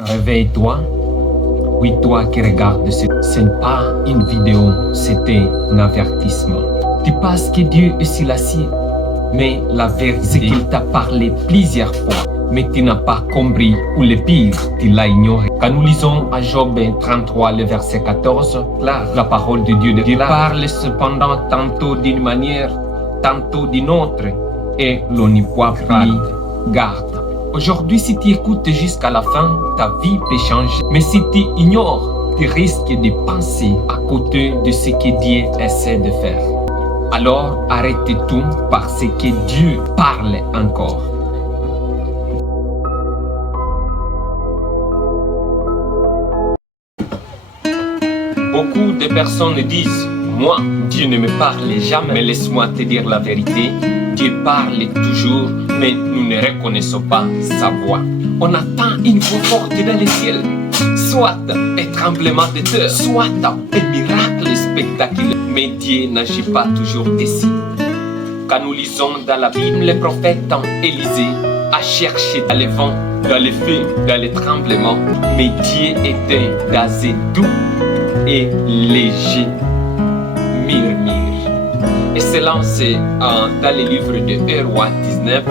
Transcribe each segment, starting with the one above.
Réveille-toi. Oui, toi qui regardes, ce n'est pas une vidéo, c'était un avertissement. Tu penses que Dieu est silencieux, mais la vérité, c'est qu'il t'a parlé plusieurs fois, mais tu n'as pas compris, ou le pire, tu l'as ignoré. Quand nous lisons à Job 33, le verset 14, là, la parole de Dieu parle cependant tantôt d'une manière, tantôt d'une autre, et l'on n'y voit plus garde. Aujourd'hui, si tu écoutes jusqu'à la fin, ta vie peut changer. Mais si tu ignores, tu risques de penser à côté de ce que Dieu essaie de faire. Alors, arrête tout parce que Dieu parle encore. Beaucoup de personnes disent, moi, Dieu ne me parle jamais. Mais laisse-moi te dire la vérité. Dieu parle toujours, mais nous ne reconnaissons pas sa voix. On attend une voix forte dans le ciel, soit un tremblement de terre, soit un miracle spectaculaire. Mais Dieu n'agit pas toujours ainsi. Quand nous lisons dans la Bible, le prophète Élisée a cherché dans les vents, dans les feux, dans les tremblements, mais Dieu était dans un doux et léger murmure. Et se lance dans le livre de Rois 19,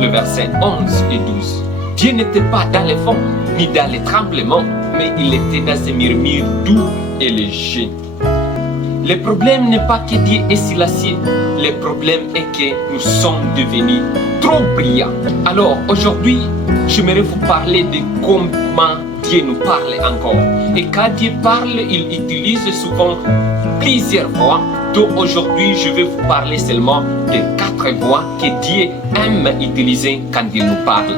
le verset 11 et 12. Dieu n'était pas dans les vents, ni dans les tremblements, mais il était dans ce murmure doux et léger. Le problème n'est pas que Dieu est silencieux, le problème est que nous sommes devenus trop brillants. Alors aujourd'hui, j'aimerais vous parler de comment Dieu nous parle encore. Et quand Dieu parle, il utilise souvent plusieurs voix. Donc aujourd'hui, je vais vous parler seulement de 4 voix que Dieu aime utiliser quand il nous parle.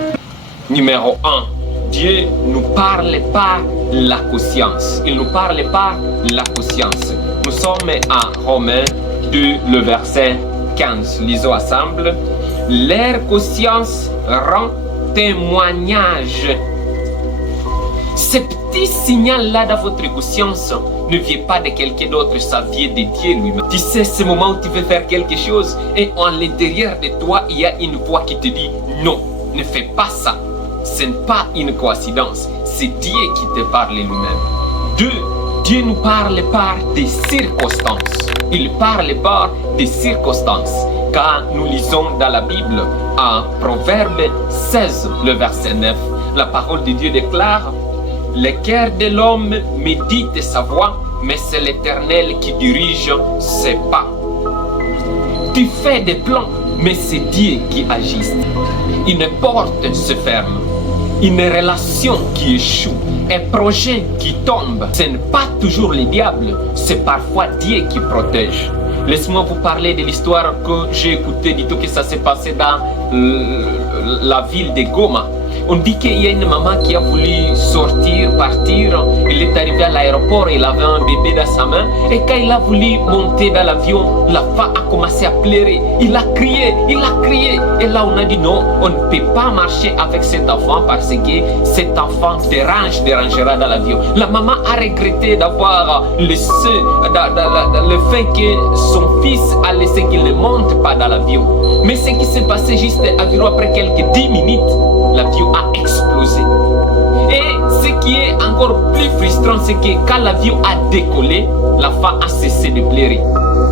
Numéro 1, Dieu nous parle par la conscience. Il nous parle par la conscience. Nous sommes à Romains 2, le verset 15. Lisons ensemble. Leur conscience rend témoignage. Ce petit signal-là dans votre conscience ne vient pas de quelqu'un d'autre, ça vient de Dieu lui-même. Tu sais, ce moment où tu veux faire quelque chose et en l'intérieur de toi, il y a une voix qui te dit non, ne fais pas ça. Ce n'est pas une coïncidence, c'est Dieu qui te parle lui-même. 2. Dieu nous parle par des circonstances. Il parle par des circonstances. Quand nous lisons dans la Bible, en Proverbe 16, le verset 9, la parole de Dieu déclare: le cœur de l'homme médite sa voix, mais c'est l'Éternel qui dirige ses pas. Tu fais des plans, mais c'est Dieu qui agit. Une porte se ferme, une relation qui échoue, un projet qui tombe. Ce n'est pas toujours le diable, c'est parfois Dieu qui protège. Laisse-moi vous parler de l'histoire que j'ai écoutée du tout que ça s'est passé dans la ville de Goma. On dit qu'il y a une maman qui a voulu sortir, partir. Il est arrivé à l'aéroport, il avait un bébé dans sa main. Et quand il a voulu monter dans l'avion, la femme a commencé à pleurer. Il a crié, il a crié. Et là, on a dit non, on ne peut pas marcher avec cet enfant parce que cet enfant dérangera dans l'avion. La maman a regretté d'avoir laissé, le fait que son fils a laissé qu'il ne monte pas dans l'avion. Mais ce qui s'est passé juste environ après quelques 10 minutes, l'avion a explosé. Et ce qui est encore plus frustrant, c'est que quand l'avion a décollé, la femme a cessé de pleurer.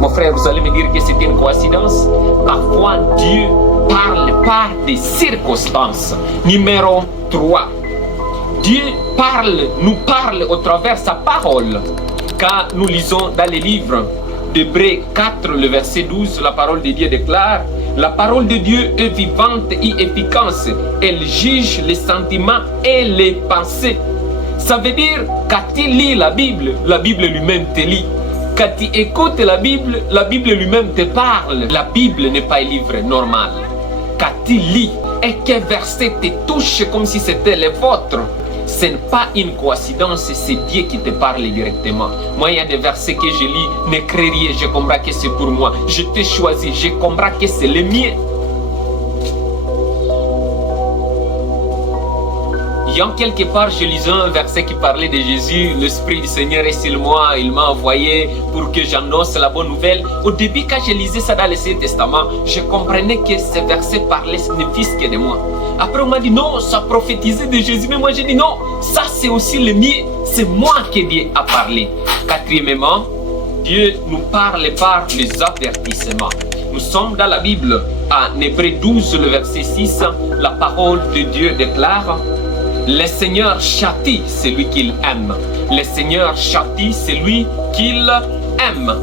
Mon frère, vous allez me dire que c'est une coïncidence? Parfois, Dieu parle par des circonstances. Numéro 3. Dieu nous parle au travers sa parole. Quand nous lisons dans les livres d'Hébreux 4, le verset 12, la parole de Dieu déclare: la parole de Dieu est vivante et efficace. Elle juge les sentiments et les pensées. Ça veut dire, quand tu lis la Bible lui-même te lit. Quand tu écoutes la Bible lui-même te parle. La Bible n'est pas un livre normal. Quand tu lis et qu'un verset te touche comme si c'était le vôtre, ce n'est pas une coïncidence, c'est Dieu qui te parle directement. Moi, il y a des versets que je lis, ne crée rien, je comprends que c'est pour moi. Je t'ai choisi, je comprends que c'est le mien. Il y a quelque part, je lisais un verset qui parlait de Jésus. L'Esprit du Seigneur est sur moi, il m'a envoyé pour que j'annonce la bonne nouvelle. Au début, quand je lisais ça dans l'Ancien Testament, je comprenais que ce verset parlait ne fût que de moi. Après, on m'a dit non, ça prophétisait de Jésus. Mais moi, j'ai dit non, ça c'est aussi le mien. C'est moi que Dieu a parlé. Quatrièmement, Dieu nous parle par les avertissements. Nous sommes dans la Bible, en Hébreux 12, le verset 6, la parole de Dieu déclare: le Seigneur châtie celui qu'il aime. Le Seigneur châtie celui qu'il aime.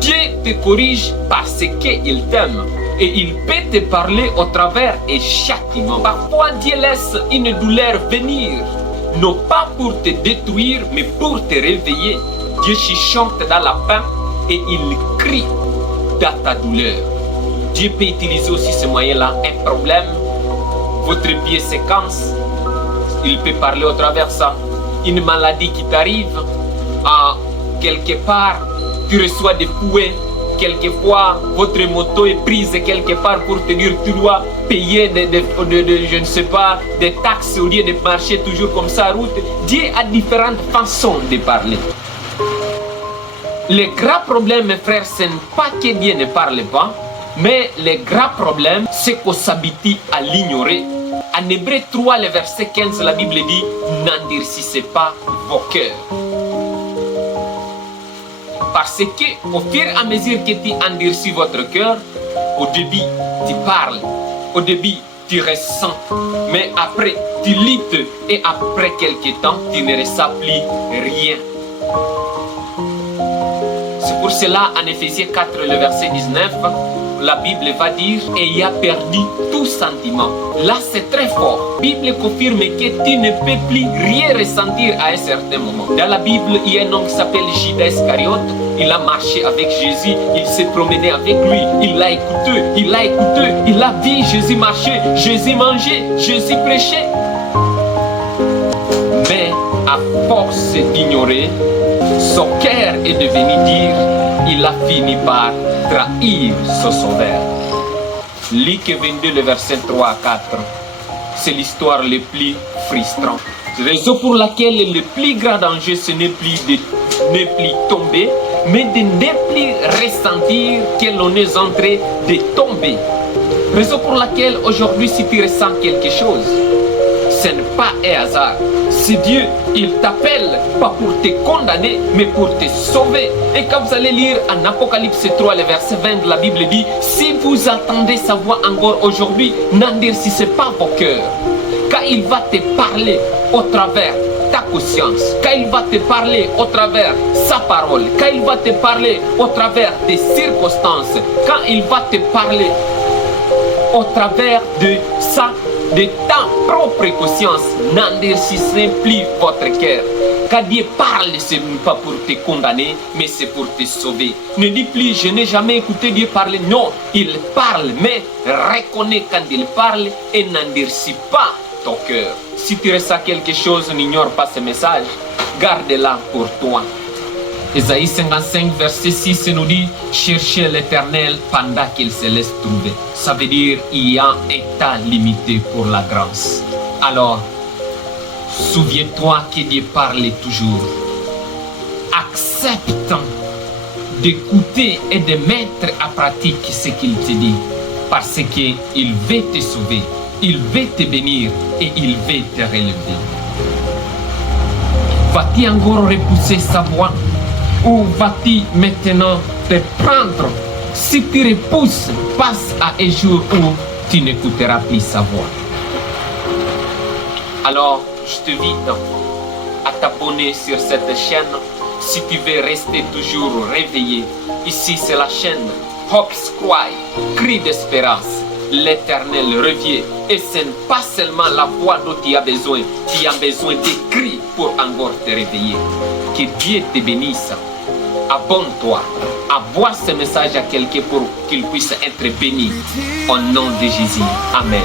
Dieu te corrige parce qu'il t'aime. Et il peut te parler au travers et châtiment. Parfois, Dieu laisse une douleur venir, non pas pour te détruire, mais pour te réveiller. Dieu chuchote dans la peine et il crie dans ta douleur. Dieu peut utiliser aussi ce moyen-là. Un problème, votre pied se casse, il peut parler au travers de ça. Une maladie qui t'arrive, quelque part, tu reçois des fouets. Quelquefois, votre moto est prise quelque part pour te dire tu dois payer je ne sais pas, des taxes au lieu de marcher toujours comme ça en route. Dieu a différentes façons de parler. Le grand problème, mes frères, ce n'est pas que Dieu ne parle pas, mais le grand problème, c'est qu'on s'habitue à l'ignorer. En Hébreux 3, le verset 15, la Bible dit: n'endurcissez pas vos cœurs. Parce que au fur et à mesure que tu endurcis votre cœur, au début tu parles, au début tu ressens, mais après tu luttes et après quelques temps tu ne ressens plus rien. C'est pour cela en Éphésiens 4, le verset 19, la Bible va dire: ayant perdu tout sentiment. Là c'est très fort. La Bible confirme que tu ne peux plus rien ressentir à un certain moment. Dans la Bible, il y a un homme qui s'appelle Judas Iscariote. Il a marché avec Jésus, il s'est promené avec lui, il l'a écouté, il a vu Jésus marcher, Jésus manger, Jésus prêcher. Mais à force d'ignorer, son cœur est devenu dur, il a fini par trahir son sauveur. Luc 22, le verset 3 à 4, c'est l'histoire la plus frustrante. Raison pour laquelle le plus grand danger, ce n'est plus de ne plus tomber, mais de ne plus ressentir que l'on est en train de tomber. Raison pour laquelle aujourd'hui, si tu ressens quelque chose, ce n'est pas un hasard. C'est Dieu, il t'appelle pas pour te condamner, mais pour te sauver. Et quand vous allez lire en Apocalypse 3, le verset 20, la Bible dit: si vous entendez sa voix encore aujourd'hui, n'endurcissez pas vos cœurs. Quand il va te parler au travers ta conscience, quand il va te parler au travers sa parole, quand il va te parler au travers des circonstances, quand il va te parler au travers de ta propre conscience, n'endurcissez plus votre cœur. Quand Dieu parle, ce n'est pas pour te condamner, mais c'est pour te sauver. Ne dis plus: je n'ai jamais écouté Dieu parler. Non, il parle, mais reconnais quand il parle et n'endurcis pas ton cœur. Si tu ressens quelque chose, n'ignore pas ce message, garde-la pour toi. Ésaïe 55, verset 6 nous dit: cherchez l'Éternel pendant qu'il se laisse trouver. Ça veut dire il y a un temps limité pour la grâce. Alors, souviens-toi que Dieu parle toujours. Accepte d'écouter et de mettre en pratique ce qu'il te dit, parce qu'il veut te sauver, il veut te bénir et il veut te relever. Vas-tu encore repousser sa voix? Ou vas-tu maintenant te prendre? Si tu repousses, passe à un jour où tu n'écouteras plus sa voix. Alors, je t'invite à t'abonner sur cette chaîne si tu veux rester toujours réveillé. Ici, c'est la chaîne Hope Cry, cri d'espérance. L'Éternel revient et ce n'est pas seulement la voix dont tu as besoin de cris pour encore te réveiller. Que Dieu te bénisse. Abonne-toi, envoie ce message à quelqu'un pour qu'il puisse être béni. Au nom de Jésus. Amen.